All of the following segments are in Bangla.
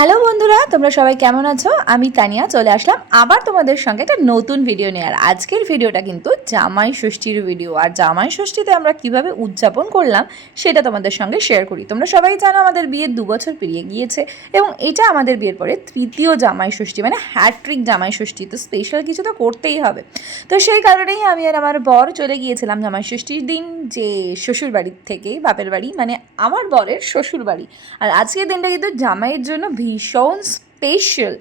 হ্যালো বন্ধুরা, তোমরা সবাই কেমন আছো? আমি তানিয়া চলে আসলাম আবার তোমাদের সঙ্গে একটা নতুন ভিডিও নিয়ে। আর আজকের ভিডিওটা কিন্তু জামাই ষষ্ঠীর ভিডিও। আর জামাই ষষ্ঠীতে আমরা কিভাবে উদযাপন করলাম সেটা তোমাদের সঙ্গে শেয়ার করি। তোমরা সবাই জানো আমাদের বিয়ের 2 বছর পেরিয়ে গিয়েছে এবং এটা আমাদের বিয়ের পরে তৃতীয় জামাই ষষ্ঠী, মানে হ্যাট্রিক জামাই ষষ্ঠী। তো স্পেশাল কিছু তো করতেই হবে। তো সেই কারণেই আমি আর আমার বর চলে গিয়েছিলাম জামাই ষষ্ঠীর দিন যে শ্বশুর বাড়ির থেকেই, বাপের বাড়ি মানে আমার বরের শ্বশুর বাড়ি। আর আজকের দিনটা কিন্তু জামাইয়ের জন্য ভীষণ স্পেশাল।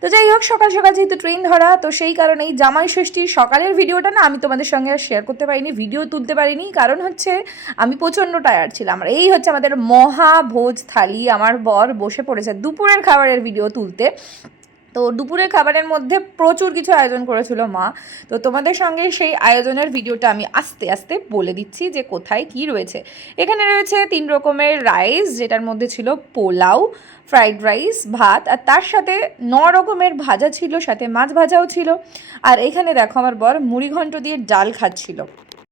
তো যাই হোক, সকাল সকাল যেহেতু ট্রেন ধরা, তো সেই কারণেই জামাই ষষ্ঠীর সকালের ভিডিওটা না আমি তোমাদের সঙ্গে আর শেয়ার করতে পারিনি, ভিডিও তুলতে পারিনি। কারণ হচ্ছে আমি প্রচণ্ড টায়ার্ড ছিলাম। আর এই হচ্ছে আমাদের মহাভোজ থালি, আমার বর বসে পড়েছে দুপুরের খাবারের ভিডিও তুলতে। তো দুপুরের খাবারের মধ্যে প্রচুর কিছু আয়োজন করেছিল মা। তো তোমাদের সঙ্গে সেই আয়োজনের ভিডিওটা আমি আস্তে আস্তে বলে দিচ্ছি যে কোথায় কি রয়েছে। এখানে রয়েছে 3 রকমের রাইস, যেটার মধ্যে ছিল পোলাও, ফ্রাইড রাইস, ভাত, আর তার সাথে 9 রকমের ভাজা ছিল, সাথে মাছ ভাজাও ছিল। আর এখানে দেখো আমার বর মুড়ি ঘন্ট দিয়ে ডাল খাচ্ছিল।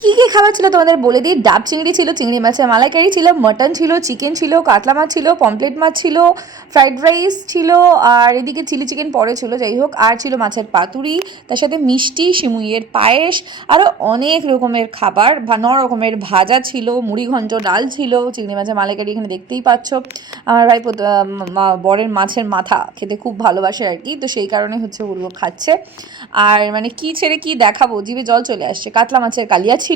কী কী খাবার ছিল তোমাদের বলে দিই। ডাব চিংড়ি ছিল, চিংড়ি মাছের মালাইকারি ছিল, মটন ছিল, চিকেন ছিল, কাতলা মাছ ছিল, পমপ্লেট মাছ ছিল, ফ্রাইড রাইস ছিল, আর এদিকে চিলি চিকেন পরে ছিল, যাই হোক। আর ছিল মাছের পাতুরি, তার সাথে মিষ্টি, সিমুইয়ের পায়েস, আরও অনেক রকমের খাবার। 9 রকমের ভাজা ছিল, মুড়ি ঘন্ট, ডাল ছিল, চিংড়ি মাছের মালাইকারি এখানে দেখতেই পাচ্ছ। আমার ভাই বরের মাছের মাথা খেতে খুব ভালোবাসে আর কি, তো সেই কারণে হচ্ছে ওগুলো খাচ্ছে। আর মানে কি ছেড়ে কি দেখাবো, জিভে জল চলে আসছে। কাতলা মাছের কালিয়া ছিল।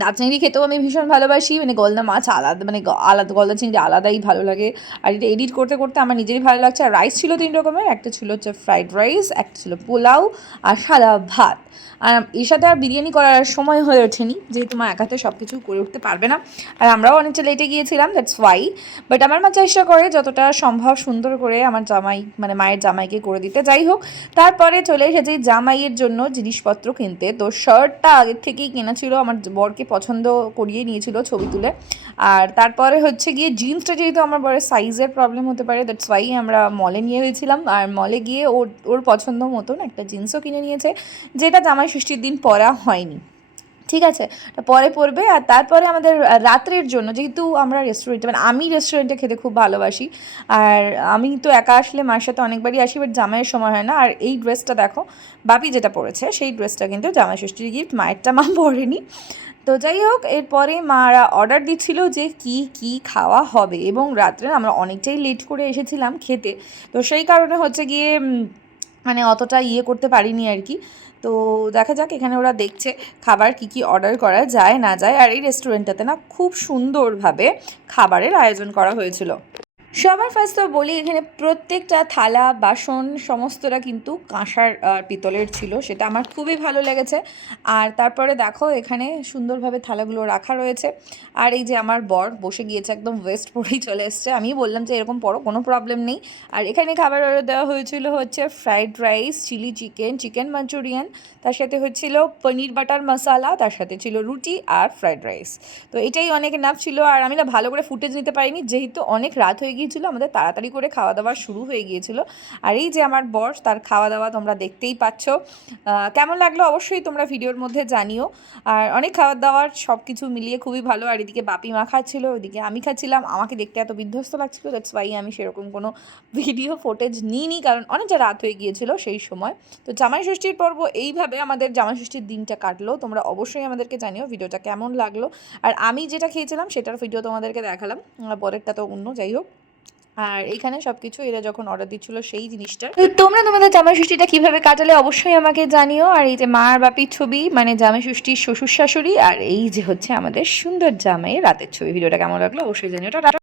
ডাব চিংড়ি খেতেও আমি ভীষণ ভালোবাসি, মানে গলদা মাছ আলাদা, মানে আলাদা গলদা চিংড়ি আলাদাই ভালো লাগে। আর এটা এডিট করতে করতে আমার নিজেরই ভালো লাগছে। আর রাইস ছিল 3 রকমের, একটা ছিল হচ্ছে ফ্রাইড রাইস, একটা ছিল পোলাও, আর সাদা ভাত। আর এর সাথে আর বিরিয়ানি করার সময় হয়ে ওঠেনি, যেহেতু মা একাতে সব কিছু করে উঠতে পারবে না। আর আমরাও অনেকটা লেটে গিয়েছিলাম, দ্যাটস ওয়াই। বাট আমার মা চেষ্টা করে যতটা সম্ভব সুন্দর করে আমার জামাই, মানে মায়ের জামাইকে করে দিতে। যাই হোক, তারপরে চলে এসেছি জামাইয়ের জন্য জিনিসপত্র কিনতে। তো শার্টটা আগের থেকেই কেনা ছিল, আমার বরকে পছন্দ করিয়ে নিয়েছিল ছবি তুলে। আর তারপরে হচ্ছে গিয়ে জিন্সটা, যেহেতু আমার বরের সাইজের প্রবলেম হতে পারে, দ্যাটস ওয়াই আমরা মলে নিয়ে গেছিলাম। আর মলে গিয়ে ওর পছন্দ মতন একটা জিন্সও কিনে নিয়েছে, যেটা জামাই ষষ্ঠীর দিন পরা হয়নি। ঠিক আছে, পরে পড়বে। আর তারপরে আমাদের রাত্রের জন্য, যেহেতু আমরা রেস্টুরেন্টে, মানে আমি রেস্টুরেন্টে খেতে খুব ভালোবাসি, আর আমি তো একা আসলে মার সাথে অনেকবারই আসি, বাট জামাইয়ের সময় হয় না। আর এই ড্রেসটা দেখো, বাপি যেটা পরেছে সেই ড্রেসটা কিন্তু জামাই ষষ্ঠীর গিফট, মায়েরটা মা পরেনি। তো যাই হোক, এরপরে মারা অর্ডার দিচ্ছিল যে কি কি খাওয়া হবে, এবং রাত্রে আমরা অনেকটাই লেট করে এসেছিলাম খেতে। তো সেই কারণে হচ্ছে গিয়ে মানে অতটা করতে পারিনি আর কি। তো দেখা যাক, এখানে ওরা দেখছে খাবার কি কি অর্ডার করা যায় না যায়। আর এই রেস্টুরেন্টটাতে না খুব সুন্দরভাবে খাবারের আয়োজন করা হয়েছিল। সবার ফার্স্ট তো বলি, এখানে প্রত্যেকটা থালা বাসন সমস্তটা কিন্তু কাঁসার পিতলের ছিল, সেটা আমার খুবই ভালো লেগেছে। আর তারপরে দেখো এখানে সুন্দরভাবে থালাগুলো রাখা রয়েছে। আর এই যে আমার বর বসে গিয়েছে, একদম ওয়েস্ট পরেই চলে এসছে। আমি বললাম যে এরকম পড়ো, কোনো প্রবলেম নেই। আর এখানে খাবার অর্ডার দেওয়া হয়েছিল হচ্ছে fried rice, chilli chicken, chicken Manchurian, তার সাথে হচ্ছিল পনির বাটার মশালা, তার সাথে ছিল রুটি আর ফ্রাইড রাইস। তো এটাই অনেক এনাফ ছিল। আর আমি না ভালো করে ফুটেজ নিতে পারিনি, যেহেতু অনেক রাত হয়ে গিয়েছিল, আমাদের তাড়াতাড়ি করে খাওয়া দাওয়া শুরু হয়ে গিয়েছিল। আর এই যে আমার বর, তার খাওয়া দাওয়া তোমরা দেখতেই পাচ্ছ। কেমন লাগলো অবশ্যই তোমরা ভিডিওর মধ্যে জানিও। আর অনেক খাওয়ার দাওয়ার সব কিছু মিলিয়ে খুবই ভালো। আর এদিকে বাপি মা খাচ্ছিল, ওইদিকে আমি খাচ্ছিলাম। আমাকে দেখতে এত বিধ্বস্ত লাগছিল, দ্যাটস ওয়াই আমি সেরকম কোনো ভিডিও ফুটেজ নিইনি, কারণ অনেকটা রাত হয়ে গিয়েছিল সেই সময়। তো জামাই ষষ্ঠীর পর্ব এইভাবে আমাদের জামাই ষষ্ঠীর দিনটা কাটলো। তোমরা অবশ্যই আমাদেরকে জানিও ভিডিওটা কেমন লাগলো। আর আমি যেটা খেয়েছিলাম সেটার ভিডিও তোমাদেরকে দেখালাম, পরেরটা তো অন্য, যাই হোক। আর এইখানে সবকিছু এরা যখন অর্ডার দিচ্ছিল সেই জিনিসটা। তোমরা তোমাদের জামাই ষষ্ঠীটা কিভাবে কাটালে অবশ্যই আমাকে জানিও। আর এই যে মার বাপির ছবি, মানে জামাই ষষ্ঠীর শ্বশুর শাশুড়ি, আর এই যে হচ্ছে আমাদের সুন্দর জামাইয়ের রাতের ছবি। ভিডিওটা কেমন লাগলো অবশ্যই জানিও।